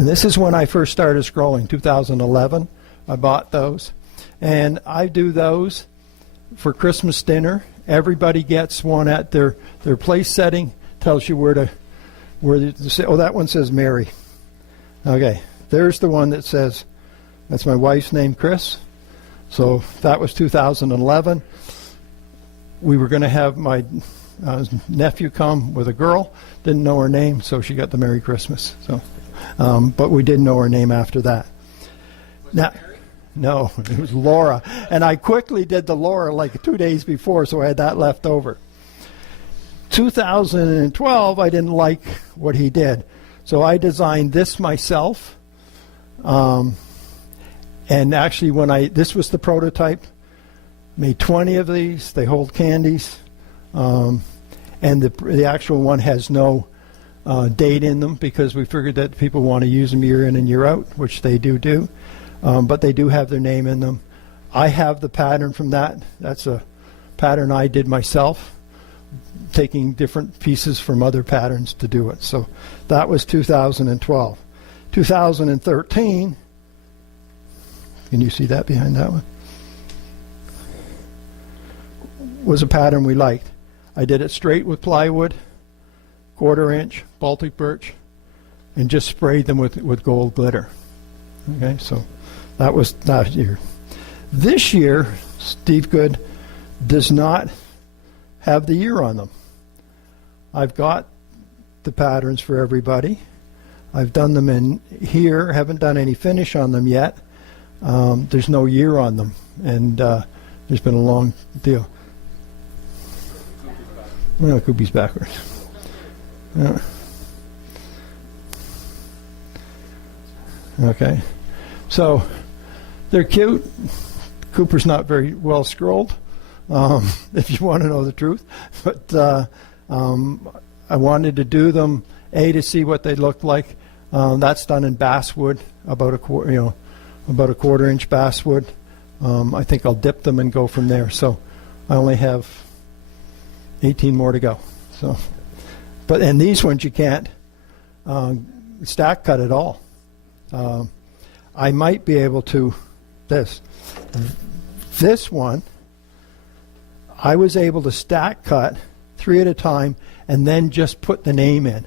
And this is when I first started scrolling, 2011. I bought those. And I do those for Christmas dinner. Everybody gets one at their place setting. Tells you where to say. Oh, that one says Mary. Okay, there's the one that says, that's my wife's name, Chris. So that was 2011. We were going to have my nephew come with a girl. Didn't know her name, so she got the Merry Christmas. So, but we did know her name after that. Now, no, it was Laura. And I quickly did the Laura like 2 days before, so I had that left over. 2012, I didn't like what he did. So I designed this myself. And actually, this was the prototype. Made 20 of these. They hold candies. And the actual one has no date in them because we figured that people want to use them year in and year out, which they do. But they do have their name in them. I have the pattern from that. That's a pattern I did myself, taking different pieces from other patterns to do it. So that was 2012. 2013, can you see that behind that one? Was a pattern we liked. I did it straight with plywood, 1/4 inch, Baltic birch, and just sprayed them with gold glitter. Okay, so that was last year. This year, Steve Good does not have the year on them. I've got the patterns for everybody. I've done them in here, haven't done any finish on them yet. There's no year on them, and there's been a long deal. Well, Koopy's backwards. Okay, so they're cute. Cooper's not very well scrolled, if you want to know the truth. But I wanted to do them to see what they look like. That's done in basswood, about a 1/4 inch basswood. I think I'll dip them and go from there. So I only have 18 more to go. So, and these ones you can't stack cut at all. I might be able to. This one, I was able to stack cut 3 at a time and then just put the name in.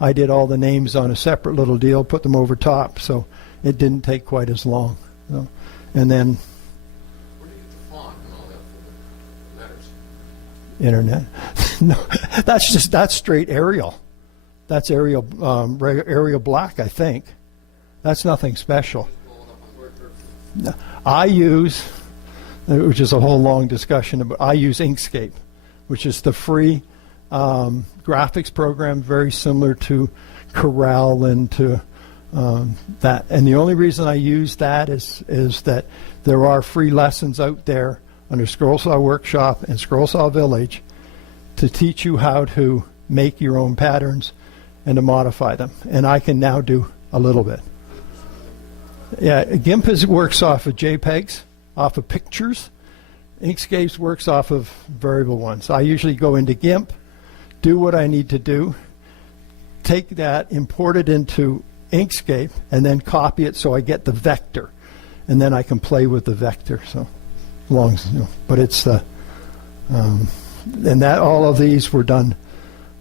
I did all the names on a separate little deal, put them over top, so it didn't take quite as long. So, and then where do you get the font and all that for the letters? Internet. No, that's straight Arial. That's Arial Arial black, I think. That's nothing special. I use, which is a whole long discussion, but I use Inkscape, which is the free graphics program, very similar to Corel and to that. And the only reason I use that is that there are free lessons out there under Scrollsaw Workshop and Scrollsaw Village to teach you how to make your own patterns and to modify them. And I can now do a little bit. Yeah, GIMP works off of JPEGs, off of pictures. Inkscape works off of variable ones. I usually go into GIMP, do what I need to do, take that, import it into Inkscape, and then copy it so I get the vector. And then I can play with the vector. So long as, but it's and that all of these were done,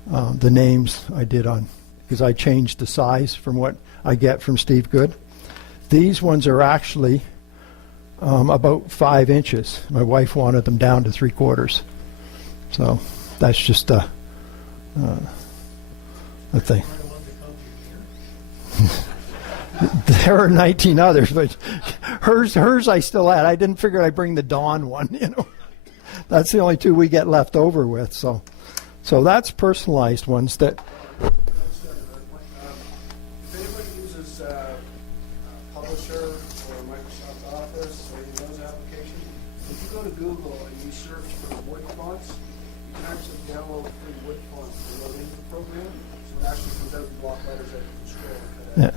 the names I did on, because I changed the size from what I get from Steve Good. These ones are actually about 5 inches. My wife wanted them down to 3/4. So that's just a thing. There are 19 others, but hers I still had. I didn't figure I'd bring the Dawn one, That's the only 2 we get left over with. So that's personalized ones that. If anybody uses Publisher or Microsoft Office or any of those applications, if you go to Google and you search for wood fonts, you can actually download free wood fonts to load into the program. So it actually comes out in block letters that you can scroll and cut out. Yeah.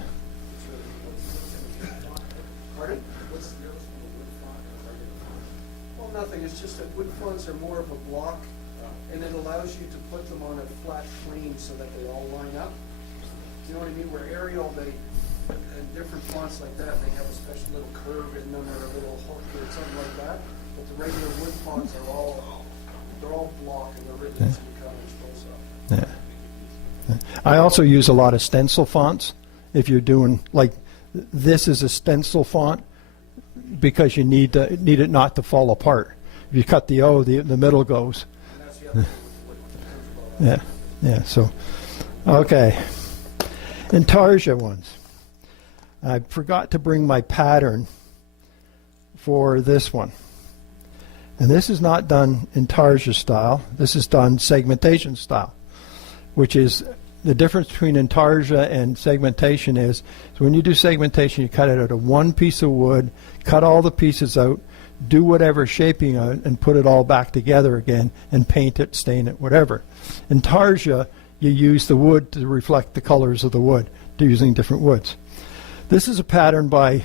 Pardon? What's the difference between a wood font and a regular font? Well, nothing. It's just that wood fonts are more of a block, and it allows you to put them on a flat plane so that they all line up. You know what I mean? Where Arial, and different fonts like that, they have a special little curve in them or a little hook or something like that. But the regular wood fonts are they're all block and they're written in Scrolsaw. Yeah. I also use a lot of stencil fonts. If you're doing, like, this is a stencil font because you need it not to fall apart. If you cut the O, the middle goes. And that's the other thing with wood. Yeah, yeah. So, okay. Intarsia ones. I forgot to bring my pattern for this one. And this is not done Intarsia style. This is done segmentation style, which is the difference between Intarsia and segmentation is so when you do segmentation, you cut it out of one piece of wood, cut all the pieces out, do whatever shaping out, and put it all back together again and paint it, stain it, whatever. Intarsia, you use the wood to reflect the colors of the wood, using different woods. This is a pattern by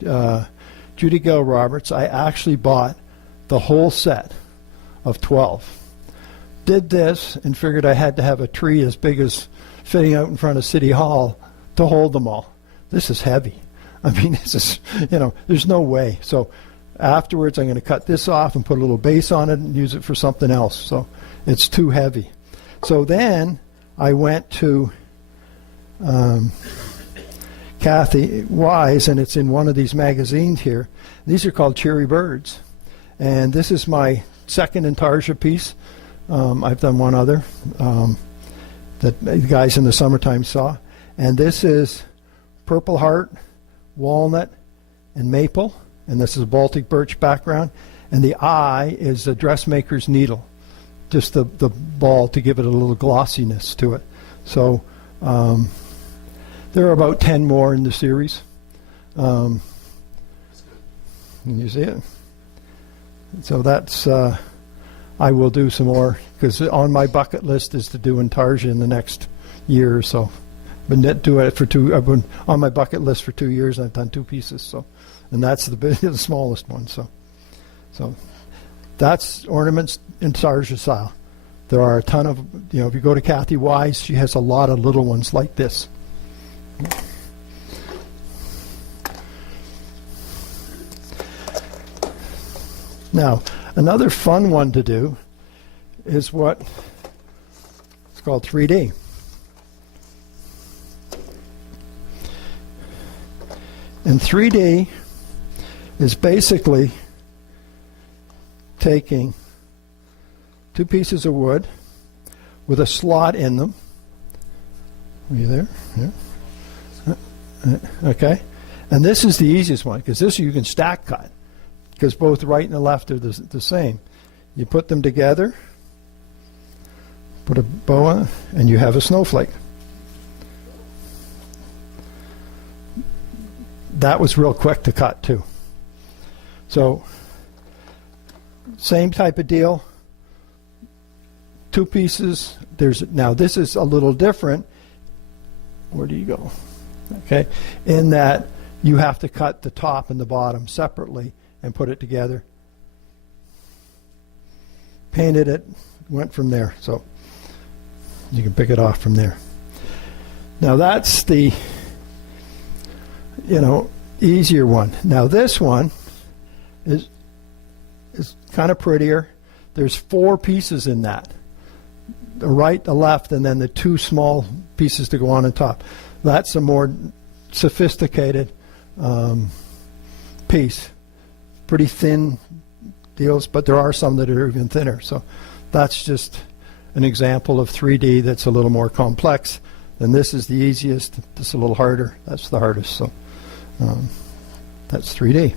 Judy Gale Roberts. I actually bought the whole set of 12. Did this and figured I had to have a tree as big as fitting out in front of City Hall to hold them all. This is heavy. I mean, this is, there's no way. So afterwards, I'm going to cut this off and put a little base on it and use it for something else. So it's too heavy. So then I went to Kathy Wise, and it's in one of these magazines here. These are called Cherry Birds. And this is my second Intarsia piece. I've done one other that the guys in the summertime saw. And this is Purple Heart, Walnut, and Maple. And this is a Baltic Birch background. And the eye is a dressmaker's needle, just the ball to give it a little glossiness to it. So there are about 10 more in the series. Can you see it? So that's, I will do some more, because on my bucket list is to do Intarsia in the next year or so. I've been on my bucket list for 2 years, and I've done 2 pieces. So, and that's the smallest one. So that's Ornaments Intarsia style. There are a ton of, if you go to Kathy Wise, she has a lot of little ones like this. Now, another fun one to do is what it's called 3D. And 3D is basically taking 2 pieces of wood with a slot in them. Are you there? Yeah. Okay. And this is the easiest one, because this you can stack cut, because both right and the left are the same. You put them together, put a bow on it, and you have a snowflake. That was real quick to cut too. So same type of deal. 2 pieces. Now this is a little different. Where do you go? Okay, in that you have to cut the top and the bottom separately and put it together. Painted it, went from there. So you can pick it off from there. Now that's the easier one. Now this one is kind of prettier. There's 4 pieces in that. The right, the left, and then the 2 small pieces to go on top. That's a more sophisticated piece. Pretty thin deals, but there are some that are even thinner. So that's just an example of 3D that's a little more complex. And this is the easiest. This is a little harder. That's the hardest. So that's 3D.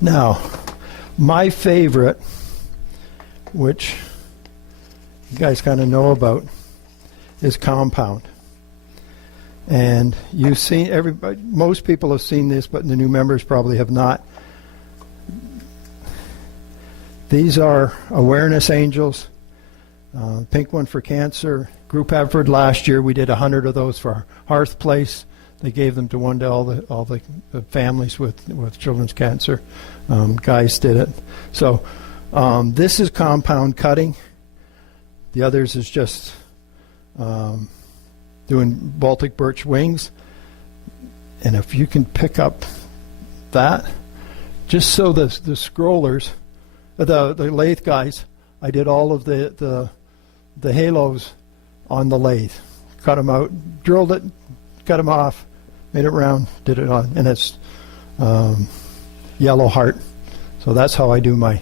Now, my favorite, which you guys kind of know about, is compound. And you've seen, most people have seen this, but the new members probably have not. These are awareness angels. Pink one for cancer. Group effort last year, we did 100 of those for Hearth Place. They gave them to all the families with children's cancer. Guys did it. So this is compound cutting. The others is just doing Baltic birch wings. And if you can pick up that, just so the scrollers, the lathe guys, I did all of the halos on the lathe. Cut them out, drilled it, cut them off, made it round, did it on, and it's yellow heart. So that's how I do my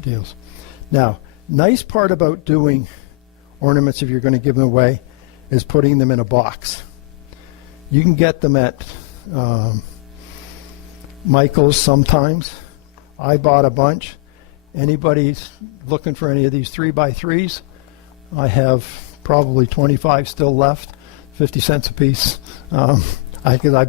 deals. Now, nice part about doing ornaments, if you're going to give them away, is putting them in a box. You can get them at Michael's sometimes. I bought a bunch. Anybody's looking for any of these 3x3s, I have probably 25 still left, 50 cents a piece. I